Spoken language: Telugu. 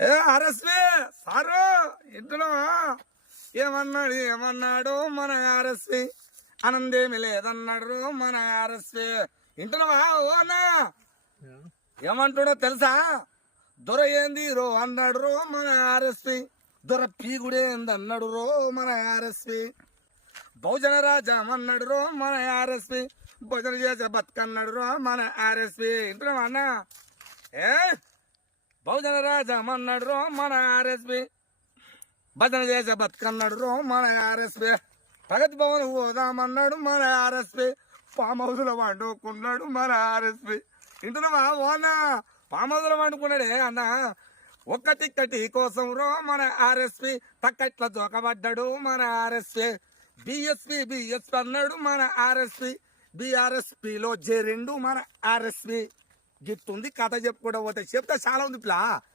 ఏ ఆర్ఎస్పి సారు ఇంట్లో ఏమన్నాడు మన ఆర్ఎస్పి ఆనందేమి లేదన్నాడు మన ఆర్ఎస్పి ఇంటున్నావా ఓనా ఏమంటాడో తెలుసా దొర ఏంది రో అన్నాడు రో మన ఆర్ఎస్పి దొర పీగుడేంది అన్నాడు రో మన ఆర్ఎస్పి బహుజన రాజం అన్నాడు రో మన ఆర్ఎస్పి భోజన చేసే బతుకన్నాడు రో మన ఆర్ఎస్పి ఇంటున్నావా అన్న ఏ బహుజన రాజం అన్నాడు రో మన ఆర్ఎస్పి భజన చేసే బతుకన్నాడు రో మన ఆర్ఎస్పి ప్రగతి భవన్ పోదామన్నాడు మన ఆర్ఎస్పి ఫామ్ హౌస్ లో వండుకున్నాడు మన ఆర్ఎస్పి ఇంటున్నావా ఓనా ఫామ్ హౌస్ లో వండుకున్నాడే అన్న ఒక్క టిక్కటి కోసం రో మన ఆర్ఎస్పి తక్కట్ల జోకబడ్డాడు మన ఆర్ఎస్పి బిఎస్పి అన్నాడు మన ఆర్ఎస్పి బిఆర్ఎస్పిలో చేరిండు మన ఆర్ఎస్పి గిఫ్ట్ ఉంది కథ చెప్పుకోవడం పోతే చెప్తే చాలా ఉంది పిల్ల